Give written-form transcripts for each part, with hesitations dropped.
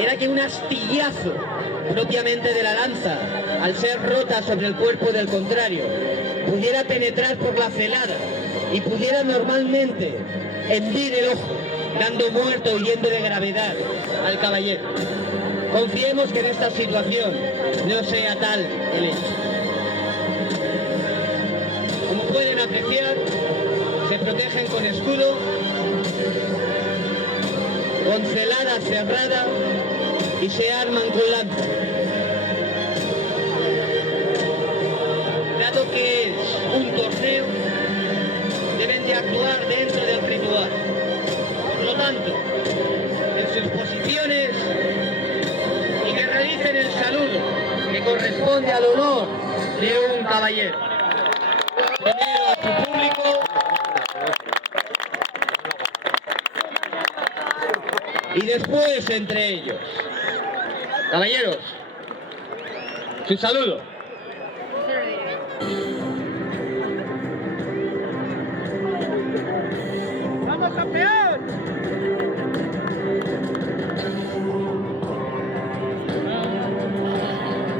era que un astillazo propiamente de la lanza, al ser rota sobre el cuerpo del contrario, pudiera penetrar por la celada y pudiera normalmente hendir el ojo, dando muerto o hiriendo de gravedad al caballero. Confiemos que en esta situación no sea tal el hecho. Como pueden apreciar, se protegen con escudo, con celada cerrada y se arman con lanza. Dado que es un torneo, deben de actuar dentro del ritual. Por lo tanto, en sus posiciones y que realicen el saludo que corresponde al honor de un caballero. Primero a su público y después entre ellos. Caballeros, su saludo. ¡Vamos, campeón!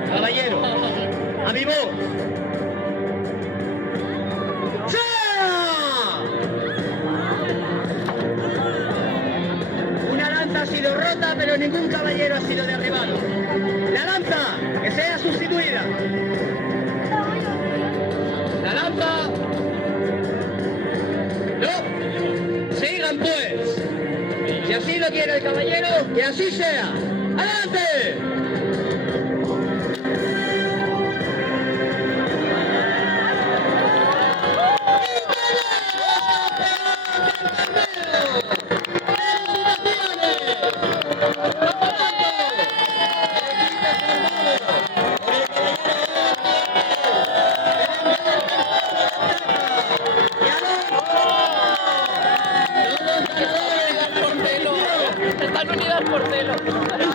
Caballero, a mi voz. Una lanza ha sido rota, pero ningún caballero ha sido derribado. La lanza, que sea sustituida. La lanza. No. Sigan pues. Si así lo quiere el caballero, que así sea. ¡Adelante! Están unidas por celo.